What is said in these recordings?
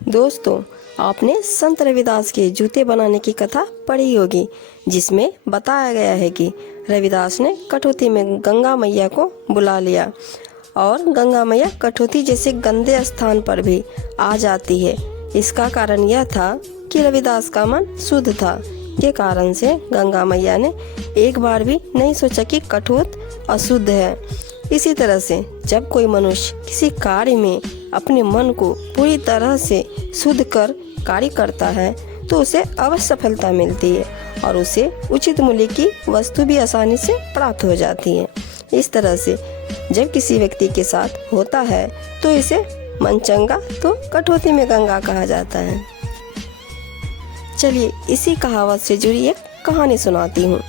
दोस्तों, आपने संत रविदास के जूते बनाने की कथा पढ़ी होगी, जिसमें बताया गया है कि रविदास ने कठौती में गंगा मैया को बुला लिया और गंगा मैया कठौती जैसे गंदे स्थान पर भी आ जाती है। इसका कारण यह था कि रविदास का मन शुद्ध था, के कारण से गंगा मैया ने एक बार भी नहीं सोचा कि कठौत अशुद्ध है। इसी तरह से जब कोई मनुष्य किसी कार्य में अपने मन को पूरी तरह से शुद्ध कर कार्य करता है तो उसे अवश्य सफलता मिलती है और उसे उचित मूल्य की वस्तु भी आसानी से प्राप्त हो जाती है। इस तरह से जब किसी व्यक्ति के साथ होता है तो इसे मन चंगा तो कठौती में गंगा कहा जाता है। चलिए इसी कहावत से जुड़ी एक कहानी सुनाती हूँ।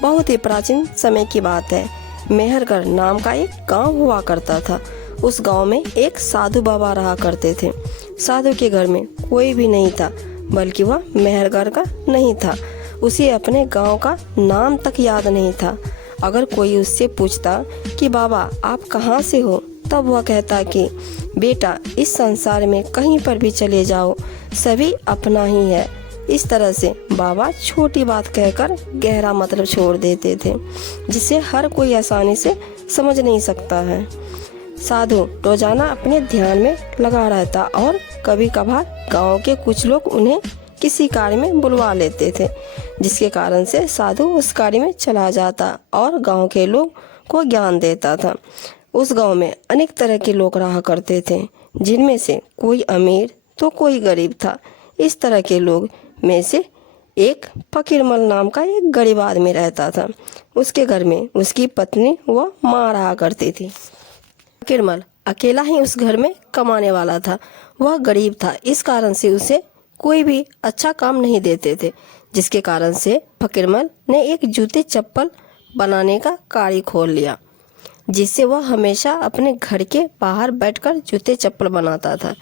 बहुत ही प्राचीन समय की बात है। मेहरगढ़ नाम का एक गांव हुआ करता था। उस गांव में एक साधु बाबा रहा करते थे। साधु के घर में कोई भी नहीं था, बल्कि वह मेहरगढ़ का नहीं था। उसे अपने गांव का नाम तक याद नहीं था। अगर कोई उससे पूछता कि बाबा आप कहाँ से हो, तब वह कहता कि बेटा इस संसार में कहीं पर भी चले जाओ, सभी अपना ही है। इस तरह से बाबा छोटी बात कहकर गहरा मतलब छोड़ देते थे, जिसे हर कोई आसानी से समझ नहीं सकता है। साधु रोजाना अपने ध्यान में लगा रहता और कभी कभार गांव के कुछ लोग उन्हें किसी कार्य में बुलवा लेते थे, जिसके कारण से साधु उस कार्य में चला जाता और गांव के लोग को ज्ञान देता था। उस गांव में अनेक तरह के लोग रहा करते थे, जिनमें से कोई अमीर तो कोई गरीब था। इस तरह के लोग में से एक फकीरमल नाम का एक गरीब आदमी रहता था। उसके घर में उसकी पत्नी व माँ रहा करती थी। फकीरमल अकेला ही उस घर में कमाने वाला था। वह गरीब था, इस कारण से उसे कोई भी अच्छा काम नहीं देते थे, जिसके कारण से फकीरमल ने एक जूते चप्पल बनाने का कार्य खोल लिया, जिससे वह हमेशा अपने घर के बाहर बैठकर जूते चप्पल बनाता था।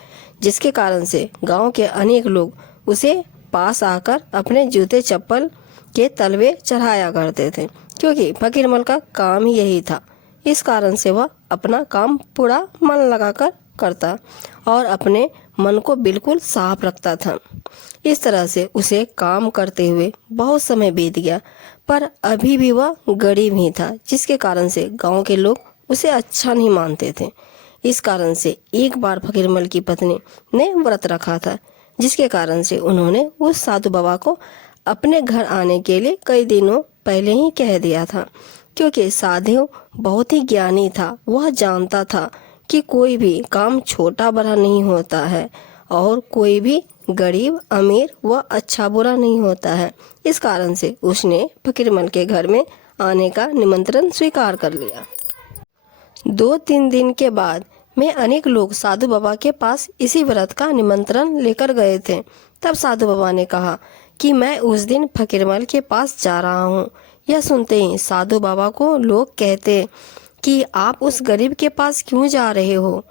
जिसके कारण से गांव के अनेक लोग उसे पास आकर अपने जूते चप्पल के तलवे चढ़ाया करते थे, क्योंकि फकीरमल का काम ही यही था। इस कारण से वह अपना काम पूरा मन लगाकर करता और अपने मन को बिल्कुल साफ रखता था। इस तरह से उसे काम करते हुए बहुत समय बीत गया, पर अभी भी वह गरीब ही था, जिसके कारण से गांव के लोग उसे अच्छा नहीं मानते थे। इस कारण से एक बार फकीरमल की पत्नी ने व्रत रखा था, जिसके कारण से उन्होंने उस साधु बाबा को अपने घर आने के लिए कई दिनों पहले ही कह दिया था, क्योंकि साधु बहुत ही ज्ञानी था। वह जानता था कि कोई भी काम छोटा बड़ा नहीं होता है और कोई भी गरीब अमीर व अच्छा बुरा नहीं होता है। इस कारण से उसने फकीरमल के घर में आने का निमंत्रण स्वीकार कर लिया। 2-3 दिन के बाद में अनेक लोग साधु बाबा के पास इसी व्रत का निमंत्रण लेकर गए थे। तब साधु बाबा ने कहा कि मैं उस दिन फकीरमल के पास जा रहा हूँ। यह सुनते ही साधु बाबा को लोग कहते कि आप उस गरीब के पास क्यों जा रहे हो,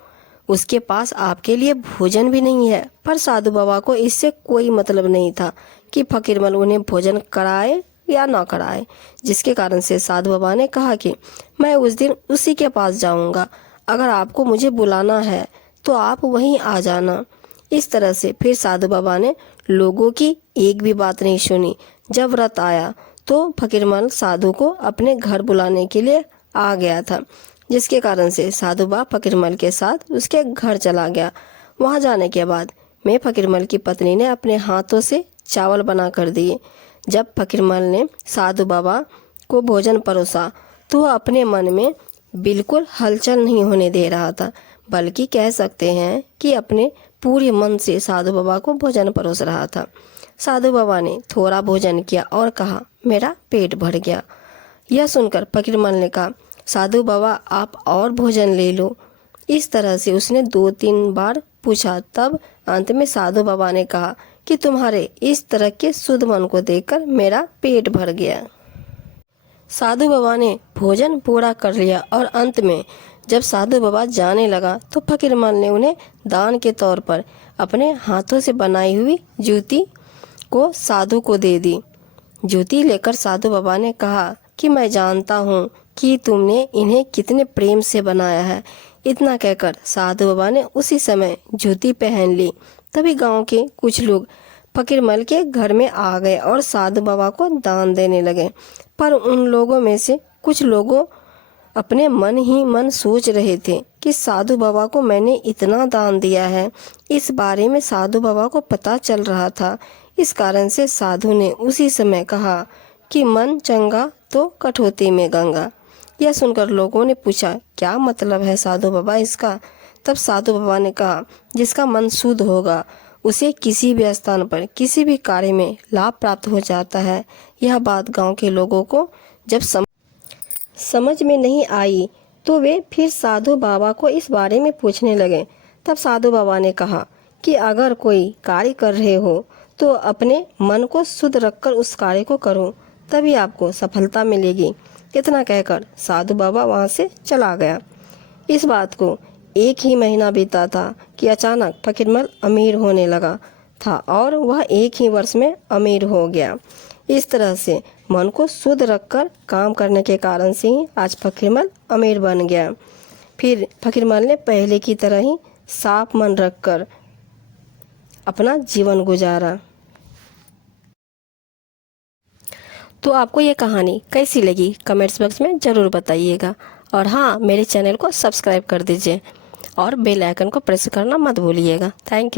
उसके पास आपके लिए भोजन भी नहीं है। पर साधु बाबा को इससे कोई मतलब नहीं था कि फकीरमल उन्हें भोजन कराए या ना कराए, जिसके कारण से साधु बाबा ने कहा कि मैं उस दिन उसी के पास जाऊंगा। अगर आपको मुझे बुलाना है तो आप वहीं आ जाना। इस तरह से फिर साधु बाबा ने लोगों की एक भी बात नहीं सुनी। जब व्रत आया तो फकीरमल साधु को अपने घर बुलाने के लिए आ गया था, जिसके कारण से साधु बाबा फकीरमल के साथ उसके घर चला गया। वहां जाने के बाद में फकीरमल की पत्नी ने अपने हाथों से चावल बना कर दिए। जब फकीरमल ने साधु बाबा को भोजन परोसा तो वह अपने मन में बिल्कुल हलचल नहीं होने दे रहा था, बल्कि कह सकते हैं कि अपने पूरे मन से साधु बाबा को भोजन परोस रहा था। साधु बाबा ने थोड़ा भोजन किया और कहा मेरा पेट भर गया। यह सुनकर फकीरमल ने कहा साधु बाबा आप और भोजन ले लो। इस तरह से उसने 2-3 बार पूछा। तब अंत में साधु बाबा ने कहा कि तुम्हारे इस तरह के शुद्ध मन को देखकर मेरा पेट भर गया। साधु बाबा ने भोजन पूरा कर लिया और अंत में जब साधु बाबा जाने लगा तो फकीरमल ने उन्हें दान के तौर पर अपने हाथों से बनाई हुई जूती को साधु को दे दी। जूती लेकर साधु बाबा ने कहा कि मैं जानता हूँ कि तुमने इन्हें कितने प्रेम से बनाया है। इतना कहकर साधु बाबा ने उसी समय जूती पहन ली तभी गांव के कुछ लोग फकीरमल के घर में आ गए और साधु बाबा को दान देने लगे। पर उन लोगों में से कुछ लोगों अपने मन ही मन सोच रहे थे कि साधु बाबा को मैंने इतना दान दिया है। इस बारे में साधु बाबा को पता चल रहा था। इस कारण से साधु ने उसी समय कहा कि मन चंगा तो कठौती में गंगा। यह सुनकर लोगों ने पूछा, क्या मतलब है साधु बाबा इसका? तब साधु बाबा ने कहा, जिसका मन शुद्ध होगा उसे किसी भी स्थान पर किसी भी कार्य में लाभ प्राप्त हो जाता है। यह बात गांव के लोगों को जब समझ में नहीं आई तो वे फिर साधु बाबा को इस बारे में पूछने लगे। तब साधु बाबा ने कहा कि अगर कोई कार्य कर रहे हो तो अपने मन को शुद्ध रखकर उस कार्य को करो, तभी आपको सफलता मिलेगी। इतना कहकर साधु बाबा वहाँ से चला गया। इस बात को एक ही महीना बीता था कि अचानक फकीरमल अमीर होने लगा था और वह एक ही वर्ष में अमीर हो गया। इस तरह से मन को शुद्ध रखकर काम करने के कारण से ही आज फकीरमल अमीर बन गया। फिर फकीरमल ने पहले की तरह ही साफ मन रखकर अपना जीवन गुजारा। तो आपको ये कहानी कैसी लगी कमेंट्स बॉक्स में ज़रूर बताइएगा। और हाँ, मेरे चैनल को सब्सक्राइब कर दीजिए और बेल आइकन को प्रेस करना मत भूलिएगा। Thank you.